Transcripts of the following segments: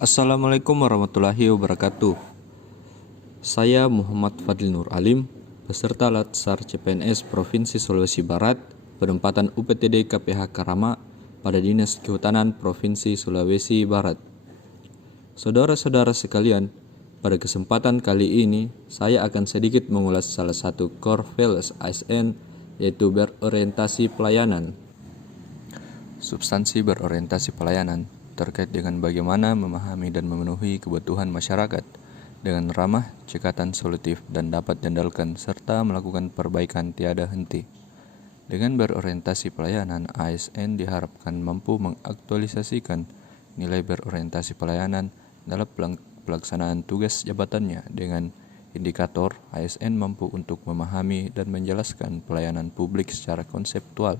Assalamualaikum warahmatullahi wabarakatuh. Saya Muhammad Fadil Nur Alim, peserta Latsar CPNS Provinsi Sulawesi Barat, penempatan UPTD KPH Karama pada Dinas Kehutanan Provinsi Sulawesi Barat. Saudara-saudara sekalian, pada kesempatan kali ini saya akan sedikit mengulas salah satu core values ASN, yaitu berorientasi pelayanan. Substansi berorientasi pelayanan terkait dengan bagaimana memahami dan memenuhi kebutuhan masyarakat dengan ramah, cekatan solutif, dan dapat diandalkan serta melakukan perbaikan tiada henti. Dengan berorientasi pelayanan, ASN diharapkan mampu mengaktualisasikan nilai berorientasi pelayanan dalam pelaksanaan tugas jabatannya dengan indikator ASN mampu untuk memahami dan menjelaskan pelayanan publik secara konseptual,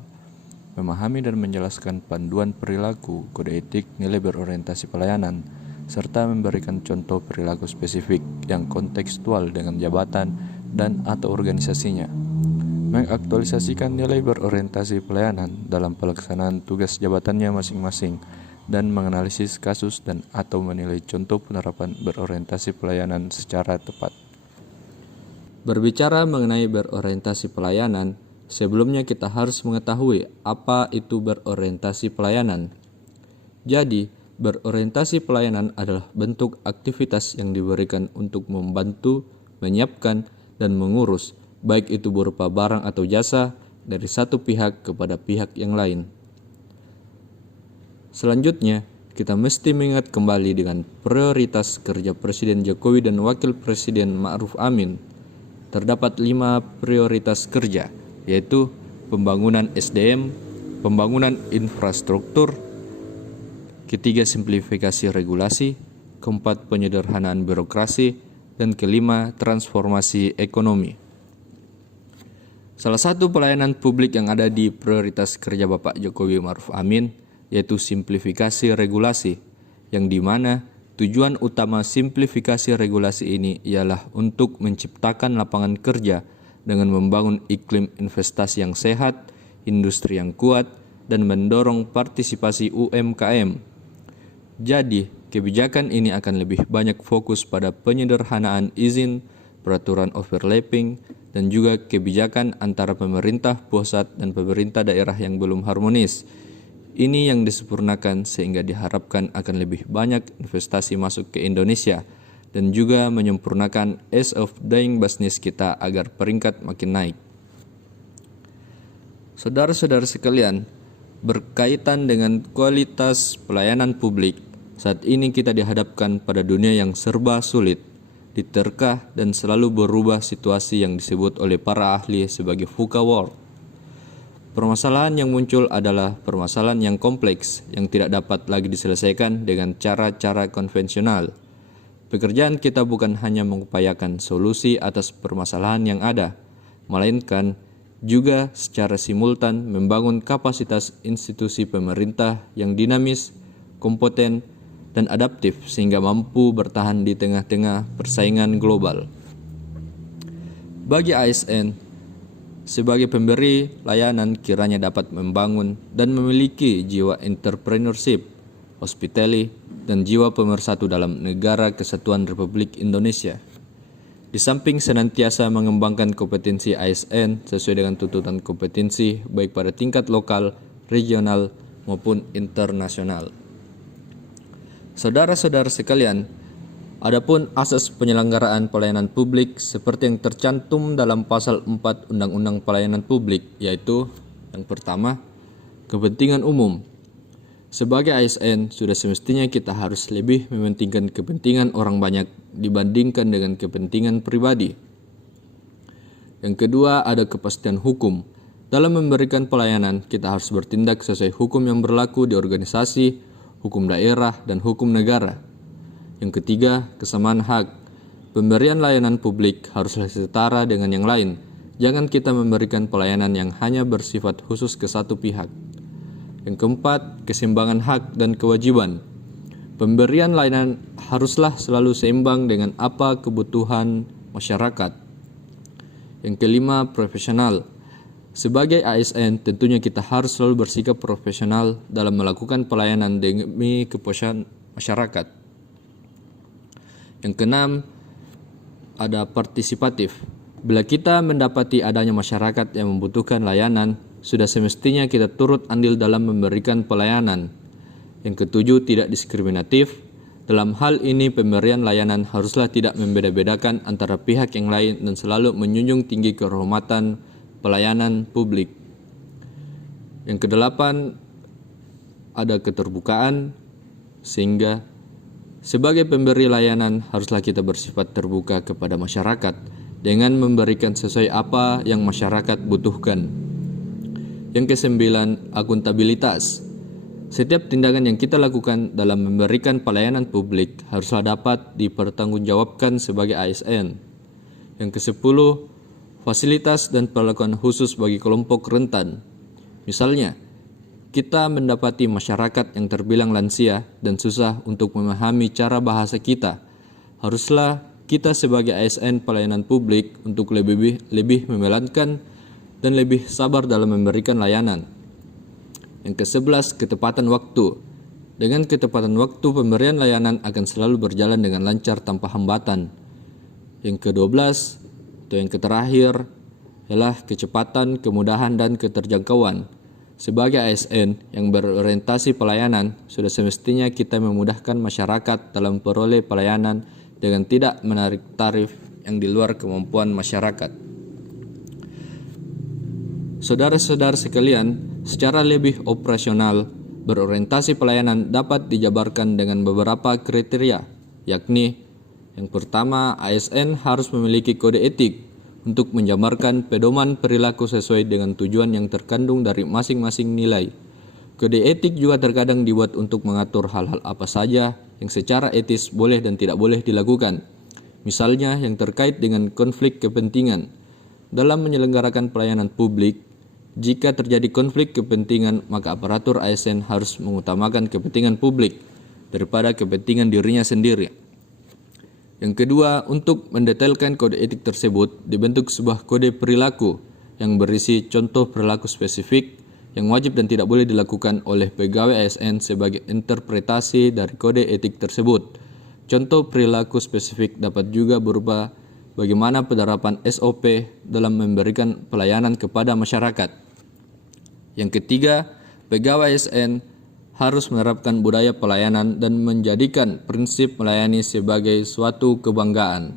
memahami dan menjelaskan panduan perilaku, kode etik, nilai berorientasi pelayanan, serta memberikan contoh perilaku spesifik yang kontekstual dengan jabatan dan atau organisasinya. Mengaktualisasikan nilai berorientasi pelayanan dalam pelaksanaan tugas jabatannya masing-masing dan menganalisis kasus dan atau menilai contoh penerapan berorientasi pelayanan secara tepat. Berbicara mengenai berorientasi pelayanan, sebelumnya kita harus mengetahui apa itu berorientasi pelayanan. Jadi, berorientasi pelayanan adalah bentuk aktivitas yang diberikan untuk membantu, menyiapkan, dan mengurus, baik itu berupa barang atau jasa, dari satu pihak kepada pihak yang lain. Selanjutnya, kita mesti mengingat kembali dengan prioritas kerja Presiden Jokowi dan Wakil Presiden Ma'ruf Amin. Terdapat 5 prioritas kerja, yaitu pembangunan SDM, pembangunan infrastruktur, ketiga simplifikasi regulasi, keempat penyederhanaan birokrasi, dan kelima transformasi ekonomi. Salah satu pelayanan publik yang ada di prioritas kerja Bapak Jokowi Ma'ruf Amin yaitu simplifikasi regulasi, yang dimana tujuan utama simplifikasi regulasi ini ialah untuk menciptakan lapangan kerja dengan membangun iklim investasi yang sehat, industri yang kuat, dan mendorong partisipasi UMKM. Jadi, kebijakan ini akan lebih banyak fokus pada penyederhanaan izin, peraturan overlapping, dan juga kebijakan antara pemerintah pusat dan pemerintah daerah yang belum harmonis. Ini yang disempurnakan sehingga diharapkan akan lebih banyak investasi masuk ke Indonesia dan juga menyempurnakan ease of doing business kita agar peringkat makin naik. Saudara-saudara sekalian, berkaitan dengan kualitas pelayanan publik, saat ini kita dihadapkan pada dunia yang serba sulit, diterkah dan selalu berubah situasi yang disebut oleh para ahli sebagai VUCA world. Permasalahan yang muncul adalah permasalahan yang kompleks yang tidak dapat lagi diselesaikan dengan cara-cara konvensional. Pekerjaan kita bukan hanya mengupayakan solusi atas permasalahan yang ada, melainkan juga secara simultan membangun kapasitas institusi pemerintah yang dinamis, kompeten, dan adaptif sehingga mampu bertahan di tengah-tengah persaingan global. Bagi ASN, sebagai pemberi layanan kiranya dapat membangun dan memiliki jiwa entrepreneurship, hospitality, dan jiwa pemersatu dalam negara kesatuan Republik Indonesia. Di samping senantiasa mengembangkan kompetensi ASN sesuai dengan tuntutan kompetensi baik pada tingkat lokal, regional, maupun internasional. Saudara-saudara sekalian, adapun asas penyelenggaraan pelayanan publik seperti yang tercantum dalam pasal 4 Undang-Undang Pelayanan Publik, yaitu yang pertama, kepentingan umum. Sebagai ASN, sudah semestinya kita harus lebih mementingkan kepentingan orang banyak dibandingkan dengan kepentingan pribadi. Yang kedua, ada kepastian hukum. Dalam memberikan pelayanan, kita harus bertindak sesuai hukum yang berlaku di organisasi, hukum daerah, dan hukum negara. Yang ketiga, kesamaan hak. Pemberian layanan publik haruslah setara dengan yang lain. Jangan kita memberikan pelayanan yang hanya bersifat khusus ke satu pihak. Yang keempat, keseimbangan hak dan kewajiban. Pemberian layanan haruslah selalu seimbang dengan apa kebutuhan masyarakat. Yang kelima, profesional. Sebagai ASN, tentunya kita harus selalu bersikap profesional dalam melakukan pelayanan demi kepuasan masyarakat. Yang keenam, ada partisipatif. Bila kita mendapati adanya masyarakat yang membutuhkan layanan, sudah semestinya kita turut andil dalam memberikan pelayanan. Yang ketujuh, tidak diskriminatif. Dalam hal ini, pemberian layanan haruslah tidak membeda-bedakan antara pihak yang lain dan selalu menjunjung tinggi kehormatan pelayanan publik. Yang kedelapan, ada keterbukaan, sehingga sebagai pemberi layanan haruslah kita bersifat terbuka kepada masyarakat dengan memberikan sesuai apa yang masyarakat butuhkan. Yang kesembilan, akuntabilitas. Setiap tindakan yang kita lakukan dalam memberikan pelayanan publik haruslah dapat dipertanggungjawabkan sebagai ASN. Yang kesepuluh, fasilitas dan perlakuan khusus bagi kelompok rentan. Misalnya, kita mendapati masyarakat yang terbilang lansia dan susah untuk memahami cara bahasa kita. Haruslah kita sebagai ASN pelayanan publik untuk lebih memelankan dan lebih sabar dalam memberikan layanan. Yang ke-11, ketepatan waktu. Dengan ketepatan waktu, pemberian layanan akan selalu berjalan dengan lancar tanpa hambatan. Yang ke-12, atau yang terakhir, ialah kecepatan, kemudahan, dan keterjangkauan. Sebagai ASN yang berorientasi pelayanan, sudah semestinya kita memudahkan masyarakat dalam peroleh pelayanan dengan tidak menarik tarif yang di luar kemampuan masyarakat. Saudara-saudara sekalian, secara lebih operasional, berorientasi pelayanan dapat dijabarkan dengan beberapa kriteria, yakni yang pertama, ASN harus memiliki kode etik untuk menjabarkan pedoman perilaku sesuai dengan tujuan yang terkandung dari masing-masing nilai. Kode etik juga terkadang dibuat untuk mengatur hal-hal apa saja yang secara etis boleh dan tidak boleh dilakukan. Misalnya yang terkait dengan konflik kepentingan. Dalam menyelenggarakan pelayanan publik, jika terjadi konflik kepentingan, maka aparatur ASN harus mengutamakan kepentingan publik daripada kepentingan dirinya sendiri. Yang kedua, untuk mendetailkan kode etik tersebut, dibentuk sebuah kode perilaku yang berisi contoh perilaku spesifik yang wajib dan tidak boleh dilakukan oleh pegawai ASN sebagai interpretasi dari kode etik tersebut. Contoh perilaku spesifik dapat juga berupa bagaimana penerapan SOP dalam memberikan pelayanan kepada masyarakat. Yang ketiga, pegawai ASN harus menerapkan budaya pelayanan dan menjadikan prinsip melayani sebagai suatu kebanggaan.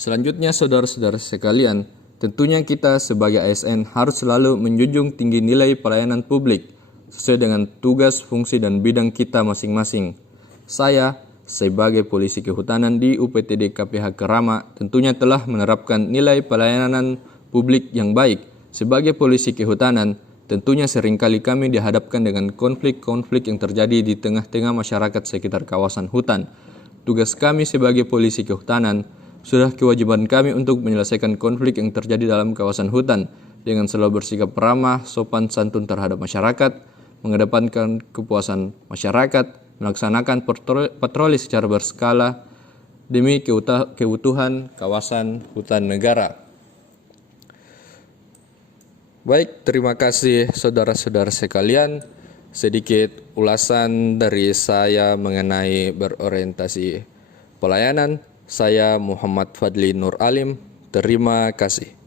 Selanjutnya, saudara-saudara sekalian, tentunya kita sebagai ASN harus selalu menjunjung tinggi nilai pelayanan publik sesuai dengan tugas, fungsi, dan bidang kita masing-masing. Saya sebagai polisi kehutanan di UPTD KPH Kerama tentunya telah menerapkan nilai pelayanan publik yang baik. Sebagai polisi kehutanan, tentunya seringkali kami dihadapkan dengan konflik-konflik yang terjadi di tengah-tengah masyarakat sekitar kawasan hutan. Tugas kami sebagai polisi kehutanan, sudah kewajiban kami untuk menyelesaikan konflik yang terjadi dalam kawasan hutan dengan selalu bersikap ramah, sopan santun terhadap masyarakat, mengedepankan kepuasan masyarakat, melaksanakan patroli secara berskala demi keutuhan kawasan hutan negara. Baik, terima kasih saudara-saudara sekalian. Sedikit ulasan dari saya mengenai berorientasi pelayanan. Saya Muhammad Fadli Nur Alim. Terima kasih.